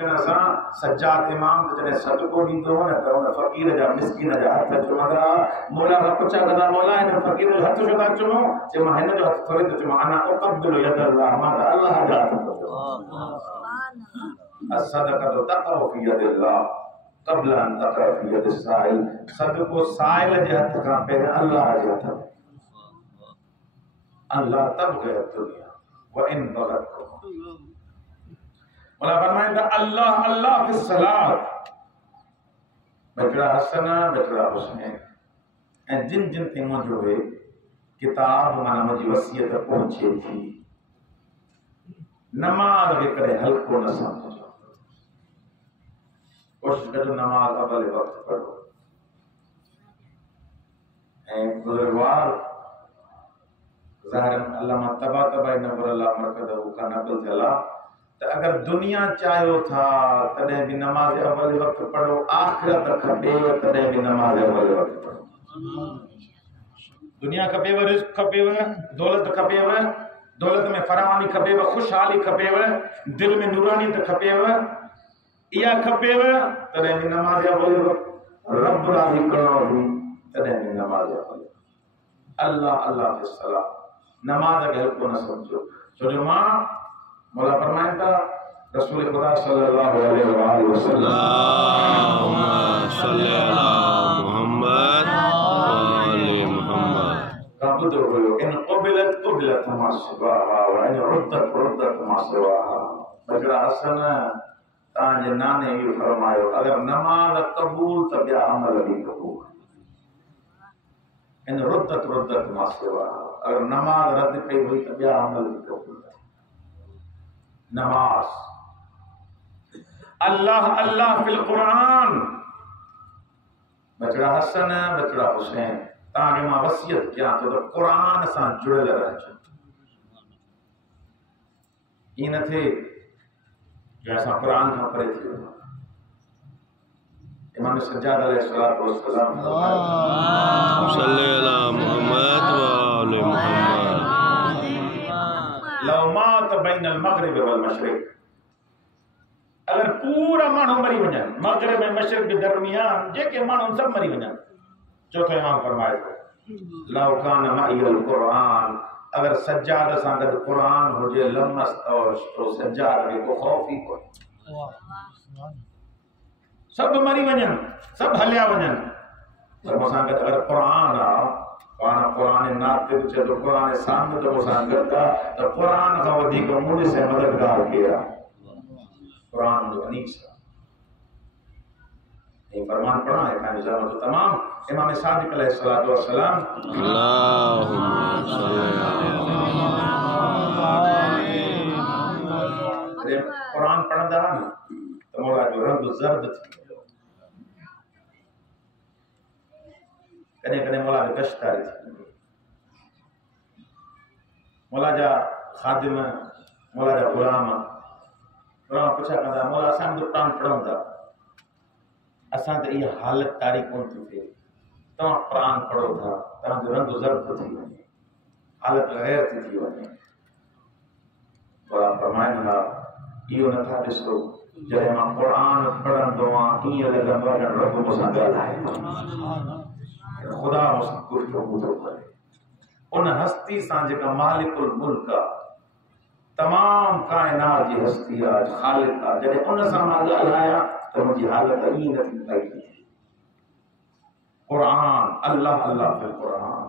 सज्जाद इमाम जने सदको दींदो न त उन फकीर जा मिस्किन जा हथ चुमंदा मौला का पुछा कंदा मौला इन फकीर जो हथ छो था चुमो जे मां हिन जो हथ थोरे तो चुमो अना उकब्बिल यद अल्लाह मां त अल्लाह जा हथ तो सुभान असदक़तु तक़अ फी यद अल्लाह क़ब्ल अन तक़अ फी यद साइल सदको साइल जे हथ का पहले अल्लाह जे हथ अल्लाह तब गया दुनिया व इन बगत मौला फरमाइंदा अल्लाह अल्लाह फी सलात बचड़ा हसन बचड़ा हुसैन ऐं जिन जिन ते मुंहिंजो वे किताब माना मुंहिंजी वसियत पहुचे थी नमाज खे कॾहिं हल्को न सम्झो कोशिशि कजो नमाज अवल वक़्तु पढ़ो ऐं बुज़ुर्गवार ज़ाहिरन अल्लामा तबातबाई नवरल्लाह मरकज़हू का नक़ल थियल आहे तो अगर दुनिया चाहो था तदे भी नमाज अव्वल वक्त पढ़ो आखिरत खपे तदे भी नमाज अव्वल वक्त पढ़ो दुनिया खपे रिज़्क़ खपे दौलत खपे दौलत में फरावानी खपे खुशहाली खपे दिल में नूरानियत खपे या खपे तदे भी नमाज अव्वल वक्त रब राज़ी करणो भी तदे भी नमाज अव्वल अल्लाह अल्लाह के सलाह नमाज के हल्को न समझो छो जो मां मौला फरमाइंदा रसूल खुदा सल्लल्लाहु अलैहि वसल्लम सल्ली अला मुहम्मद व आले मुहम्मद काबुद हो इन क़बिलत मा सिवाहा व इन रुद्दत मा सिवाहा बजरा हसन तां जे नाने ये फरमायो अगर नमाज कबूल त ॿिया अमल भी कबूल इन रुद्दत मा सिवाहा अगर नमाज रद्द कई हुई त ॿिया अमल भी कबूल नमाज अल्लाह अल्लाह फिल कुरान बचड़ा हसन बचड़ा हुसैन ताके मां वसियत किया तो कुरान सां जुड़ियल रहजो ई न थे जो असां कुरान खां परे थी वञूं इमाम सज्जाद अलैहिस्सलातु वस्सलाम सल्ली अला मुहम्मद व आले मुहम्मद लौमात बैन अलमगरिब वल मशरिक अगर पूरा मानू मरी वजन मगरिब में मशरिक के दरमियान जेके मानू सब मरी वजन चौथो इमाम फरमाए लौ कान माइल कुरान अगर सज्जाद सां गॾु कुरान हुजे लमस तो सज्जाद खे को खौफ ई कोन्हे सब मरी वजन सब हलिया वजन पर मूंसां गॾु अगर कुरान आहे पाना कुरान नातिक चे तो कुरान सामने तो मुसा करता तो कुरान का वधिक मुझ से मददगार किया कुरान जो अनीस ये फरमान पढ़ा है खाने जाओ तो तमाम इमाम सादिक अलैहिस्सलातु वस्सलाम अल्लाहुम्मा सल्ली कुरान पढ़ंदा न तो मौला जो रंग जर्द थी कने कने मौला के कश्तारी थी मौला जा खादिम मौला जा गुलाम पुछा कंदा मौला असां तो कुरान पढ़ूं था असां त इहा हालत तारी कोन थी थिए तव्हां कुरान पढ़ो था तव्हांजो रंग ज़र्द थी वञे हालत गैर थी वञे मौला फरमाइनि था इहो नथा ॾिसो जॾहिं मां कुरान पढ़ंदो आहियां ईअं लॻंदो आहे ॼण रब मूंसां ॻाल्हाए खुदा मुझसे गुफ्तगू तो करे उन हस्ती सां जेका मालिकुल मुल्क तमाम कायनात जी हस्ती आहे खालिक आहे जॾहिं उन सां मां ॻाल्हायां त मुंहिंजी हालत ई न थी पई कुरान अल्लाह अल्लाह फिल कुरान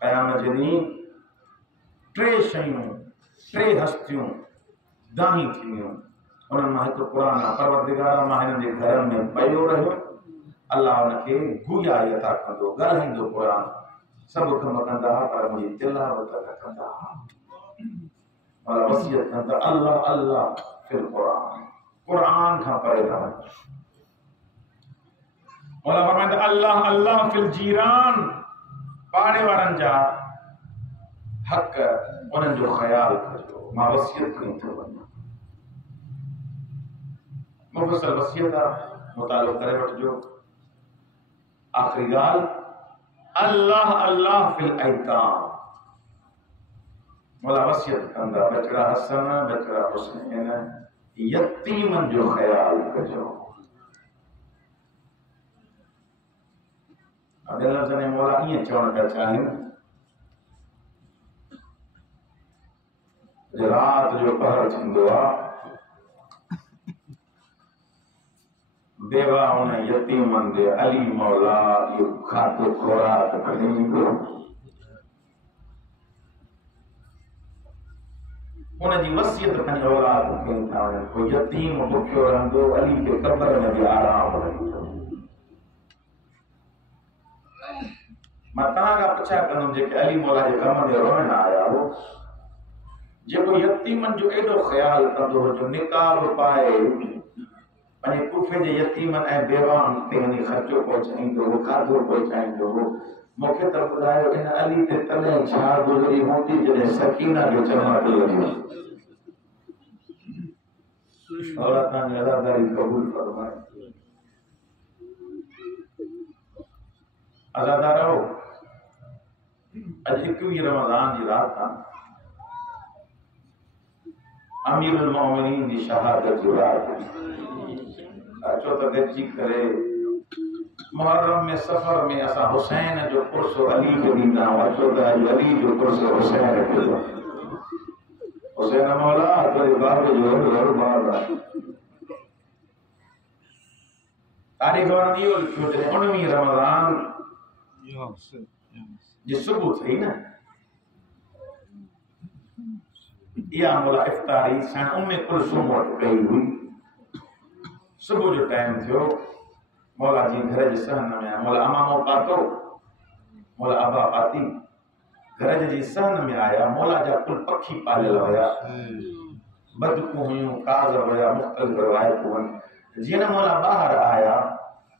क़यामत जे ॾींहुं टे शयूं टे हस्तियूं दाही थींदियूं उन्हनि मां हिकु कुरान आहे परवरदिगार मां हिननि जे घर में पयो रहियो अल्लाह उनके गुया यता कंदो ॻाल्हाईंदो कुरान सब कम कंदा पर मुंहिंजी तिलावत न कंदा और वसियत कंदा अल्लाह अल्लाह फिल कुरान कुरान खां परे रहो मौला फरमाइंदा अल्लाह अल्लाह फिल जीरान पाड़े वारनि जा हक़ उन्हनि जो ख्याल कजो मां वसियत कई थो वञा मुफ़स्सल वसियत मुतालो करे वठिजो आखिरी गाल अल्लाह अल्लाह फिल ऐताम मौला वसियत कंदा बचड़ा हसन बचड़ा हुसैन यतीमन जो ख्याल कजो। अगले लफ्ज़ ने मौला ये चवण का चाहिए रात जो पहर थींदो आहे बेवा उन यतीमन दे अली मौला यो खातो खोराक खणी ईंदो उन जी वसियत पंहिंजी औलाद खे था वञनि कोई यतीम बुखियो रहंदो अली खे क़ब्र में बि आराम रहंदो। मां तव्हां खां पुछा कंदुमि जेके अली मौला जे कम में रहण आया हो जेको यतीमन जो एॾो ख्याल कंदो हो जो निकाब पाए पंहिंजे कुफे जे यतीमन ऐं बेवान ते वञी ख़र्चो पहुचाईंदो हो खाधो पहुचाईंदो हो मूंखे त ॿुधायो इन अली ते तॾहिं छा गुज़री हूंदी जॾहिं सकीना जो चमट लॻियो। अल्लाह तव्हांजी अदादारी क़बूल फरमाए। अदादारो अॼु 21 रमज़ान जी रात आहे अमीरुल मोमिनीन जी शहादत जो रात अचो त गॾिजी करे मुहर्रम में सफ़र में असां हुसैन जो कुर्सो अली खे ॾींदा आहियूं। अचो त अॼु अली जो कुर्सो हुसैन खे हुसैन मौला तुंहिंजे बाबे जो हर बार तारीख़ वरंदी इहो लिखियो जॾहिं 19 रमज़ान जी सुबुह थी न इहा मौला इफ्तारी सां उम्मे कुलसूम वटि कई हुई। सुबुह जो टाइम थियो मौला जी घर जे सहन में आया मौला अमामो पातो मौला अबा पाती घर जी सहन में आया। मौला जा कुल पखी पालियल हुया बदकूं हुयूं काज़ हुया मुख़्तलिफ़ रिवायतूं आहिनि। जीअं मौला ॿाहिरि आया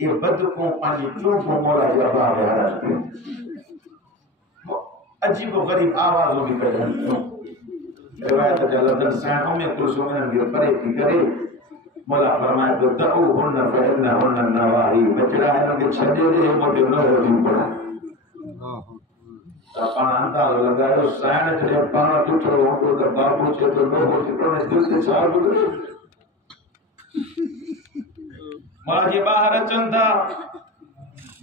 ये बदकूं पंहिंजी चूंबूं मौला जे अबा में हणनि पियूं अजीब गरीब आवाज़ूं बि कढनि पियूं। रिवायत जा लफ़्ज़ सां उम्मे कुलसूम खे परे थी करे मौला फरमाए तो दऊ हुन फइन्ना हुन नवाही बचड़ा हिननि खे छॾे ॾे मोटे न थियूं पढ़नि। त पाण अंदाज़ो लॻायो साइण जॾहिं पाण ॾिठो हूंदो त बाबू चए थो लोहो हिकिड़ो दिलि ते छा गुज़रे। मौला जी ॿाहिरि अचनि था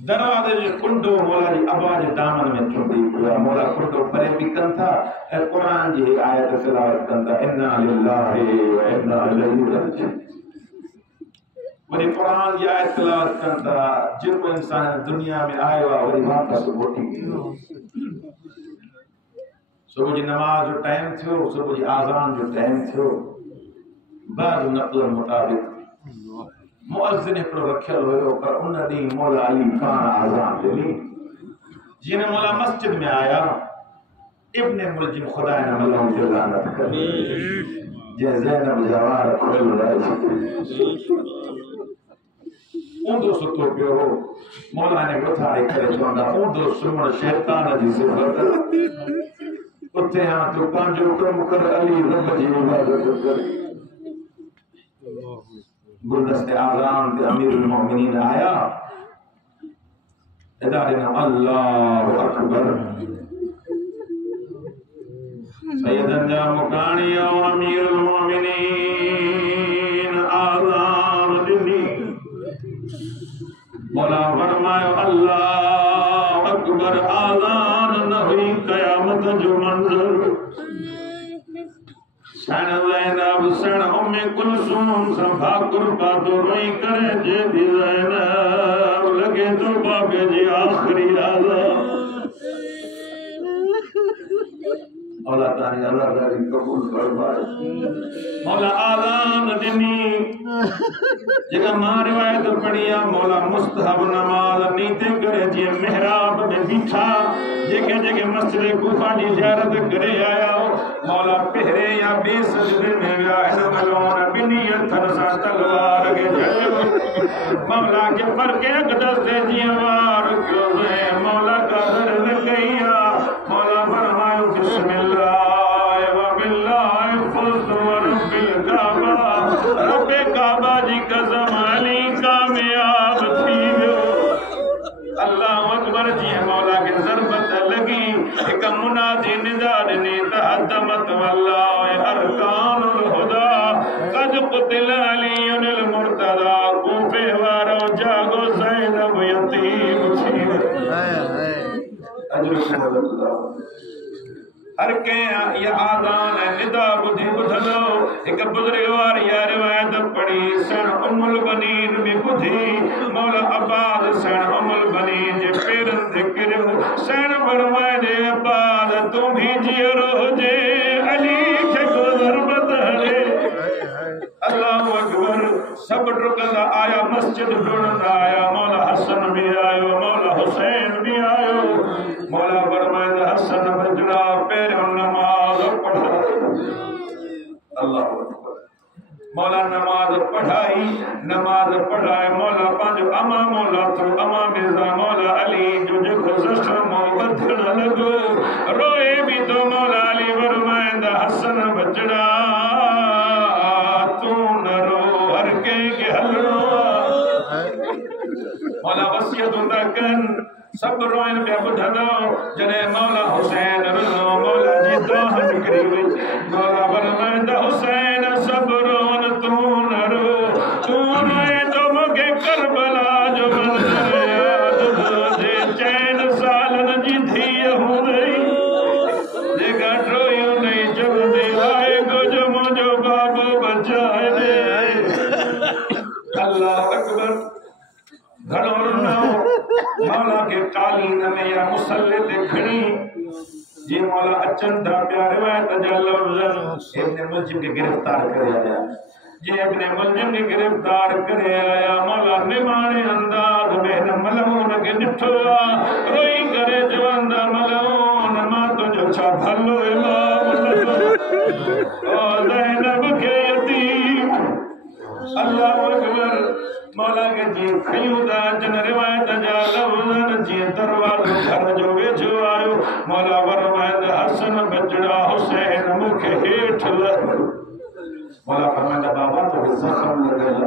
दरवाज़े जो कुंडो मौला जी अबा जे दामन में चुंबी पियो मौला कुंडो परे बि कनि था ऐं क़ुरान जी आयत तिलावत कनि था इन्ना लिल्लाहि व इन्ना इलैहि राजिऊन। वरी क़ुरान जी आयत तिलावत कनि था जेको इंसान दुनिया में आयो आहे वरी वापसि मोटी वियो। सुबुह जी नमाज जो टाइम थियो सुबुह जी आज़ान जो टाइम थियो बाद नक़ल मुताबिक़ मुअज़्ज़िन हिकिड़ो रखियल हुयो पर उन ॾींहुं मौला अली पाण आज़ान ॾिनी। जीअं मौला मस्जिद में आया इब्न मुलजिम खुदा न मलहू जो लानत करे जंहिं ज़ैनब जा वार खोल रहे ऊंधो सुतो पियो हो मौला ने उथारे करे चवंदा ऊंधो सुम्हण शैतान जी सिफ़त उथे हां तूं पंहिंजो कमु कर अली रब जी इबादत कर। गुलदस्ते आज़ान ते अमीरुल मोमिनीन आया इदारे ने अल्लाहु अकबर सैयदन जा मुकानी अमीरुल मोमिनीन आज़ान ॾिनी। मौला फरमायो अल्लाहु अकबर आज़ान न हुई क़यामत जो मंज़र सण ज़ैनब सण उम्मे कुलसूम सभा कुर्बा तो रोई करे जे भी ज़ैनब लगे तो बाबे जी आखिरी आज़ान। मौला तारी अल्लाह तारी कबूल फरमाए। मौला आज़ान ॾिनी जेका मां रिवायत पढ़ी आहे मौला मुस्तहब नमाज नीते करे जीअं मेहराब में बीठा जेके जेके मस्जिद कूफा जी ज़ियारत करे आया हो मौला पहिरें या ॿिए सजदे में विया हिन महिल ॿिन्ही हथनि सां तलवार खे झटियो मौला खे फरके अक़दस ते जीअं वार कयो मौला का दर्द कई आहे मौला फरमायो बिस्मिल्लाह व बिल्लाह फुज़्तु व रब्बिल काबा रब्बे काबा जी कसम अली कामयाब थी वियो। अल्लाहु अकबर जी मौला के ज़रबत लगी एक मुनादी निदा ॾिनी त हदमत वल्लाह अरकानुल हुदा क़द हर के या आदान निदा बुद्धि बुधलो एक बुजुर्ग वार या रिवायत पढ़ी सन उम्मुल बनीन में बुद्धि मौला अब्बाद सन उम्मुल बनीन जे पेरन ज़िक्र सन फरमाए दे अब्बाद तू भी जियो जे अली के गुजर बदले अल्लाहु अकबर सब टुकंदा आया मस्जिद ढूंढंदा आया मौला हसन भी आयो मौला हुसैन भी आयो मौला फरमाए हसन बजना नमाज मौला नमाज पढ़ाई मौला पांच अमा मौला तो अमा मिर्जा मौला अली जो गुज़श्त मोहब्बत न लगो रोए भी तो मौला अली फरमाइंदा हसन बचड़ा तू न रो हर के हलनो मौला वसियत कन सब रोइन पे बुधदो जने मौला हुसैन रज़ो मौला जी दाह निकरी हुई मौला फरमाइंदा हुसैन सब रोन तू न रो तू रोए तो मुझे करबला जो मंजर याद जे चैन सालन जी थी हुई जेका रोयो नहीं जब दे आए गुज मुझो बाबू बचाए दे अल्लाह अकबर घणो रुनो मौला के कालीन में या मुसल्ले ते खड़ी जी मौला अचन था प्यार रिवायत जा लफ्ज़ इब्ने मुल्जिम के गिरफ्तार करे आया जी इब्ने मुल्जिम के गिरफ्तार करे आया मौला निमाने अंदाज में न मलऊन के निठो रोई करे जवंदा मलऊन मां तुझो छा भलो इमाम ओ ज़ैनब के यतीम अल्लाहु अकबर मौला के जी खयूदा जन रिवायत जा लफ्ज़न जी दरवाज़ो घर जो वेझो आयो मौला फरमाइंदा हसन बचड़ा हुसैन मुखे हेठ लग मौला फरमाइंदा बाबा तो ज़ख्म लगल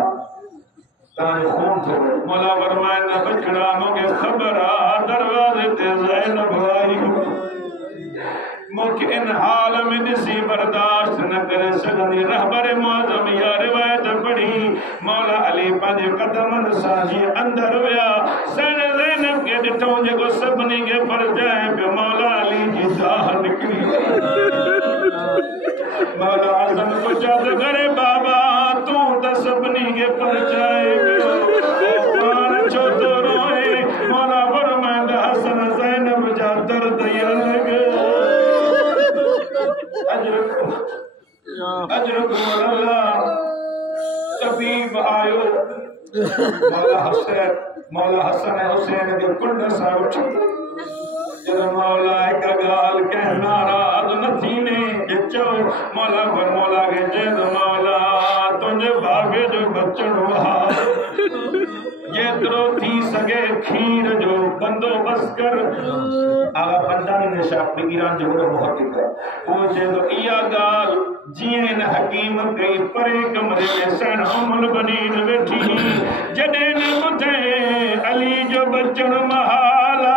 ताने खून थो मौला फरमाइंदा बचड़ा मुखे खबर आ दरवाज़े ते ज़ैनब आई मुखे इन हाल में दिसी बर्दाश्त न करे सघंदी रहबर मुअज़्ज़म या रिवायत पढ़ी मौला अली पंहिंजे कदमनि सां जीअं अंदर विया सैन ज़ैनब खे ॾिठो जेको सभिनी खे फरजाए पियो मौला अली जी दाह निकिरी मौला हसन पुछा त करे बाबा तूं त सभिनी खे फरजाए पियो पाण छो थो रोए मौला फरमाइंदा हसन ज़ैनब जा दर्द ई अलॻि अजरुक तबीब आयो मौला हसन हुसैन के कुंड सां उठी जब मौला एक गाल के नाराज न थीने के चो मौला पर मौला के जद मौला तुझे भागे जो बचड़ो हा जेतिरो थी सके खीर जो बंदोबस्त कर आगा पंडानी ने शाप ईरान जो बड़ो मुहक़्क़िक़ वो चेंदो इया गाल जीअं इन हकीम कई परे कमरे में सन उम्मुल बनीन वेठी जॾहिं न ॿुधे अली जो बचण महाला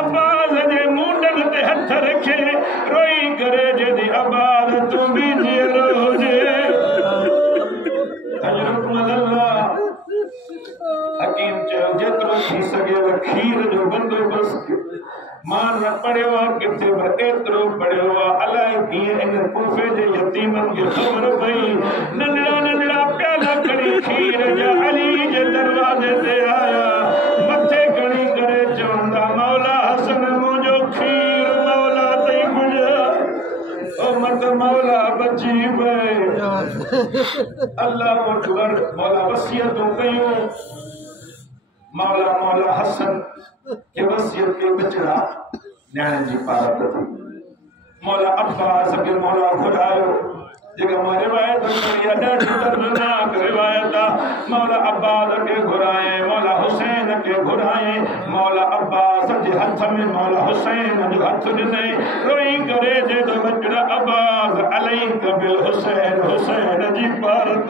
अब्बास जे मुंडन ते हथ रखे रोई करे जॾहिं अब्बास तूं बि जीअरो हुजे हकीम चयो जेतिरो थी सघे खीर जो बंदोबस्त मां न पढ़ियो आहे किथे पर एतिरो पढ़ियो आहे अलाए कीअं इन कुफे जे यतीमनि खे ख़बर पई नंढड़ा नंढड़ा प्याला खणी खीर जा अली जे दरवाज़े ते आया मथे खणी करे चवंदा मौला हसन मुंहिंजो खीर मौला तई घुरिया ओ मत मौला बची पए अल्लाह अकबर मौला वसियतूं कयूं मौला हसन के वसियत के बचड़ा न्याणे जी पारत थी मौला अब्बास के मौला घुरायो जेका मां रिवायत करी आहे ॾाढी दर्दनाक रिवायत आहे मौला अब्बास के घुराए मौला हुसैन के घुराए मौला अब्बास जे हथ में मौला हुसैन जो हथ ॾिने रोई करे जे तो बचड़ा अब्बास अलैक बिल हुसैन हुसैन जी पारत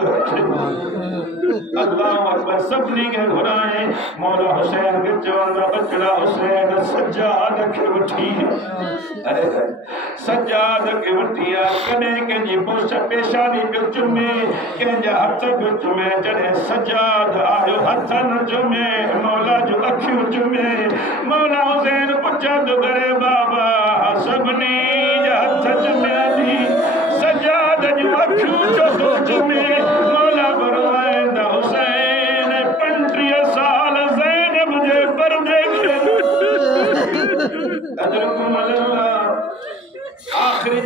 अल्लाह अकबर सभिनी खे घुराए मौला हुसैन के चवंदा बचड़ा हुसैन सजाद के वठी अरे सजाद के वठी आ कॾहिं कंहिंजी बुश पेशानी पियो चुमे कंहिंजा हथ पियो चुमे जॾहिं सजाद आयो हथ न चुमे मौला जो अखियूं चुमे मौला हुसैन पुछा तो करे बाबा सब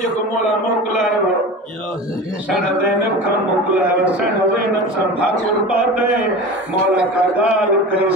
जेको मौला मोकिलायो सण ज़ैनब खां मोकिलायो सण ज़ैनब सां भाकुर पाते मौला का ॻाल्हि कयो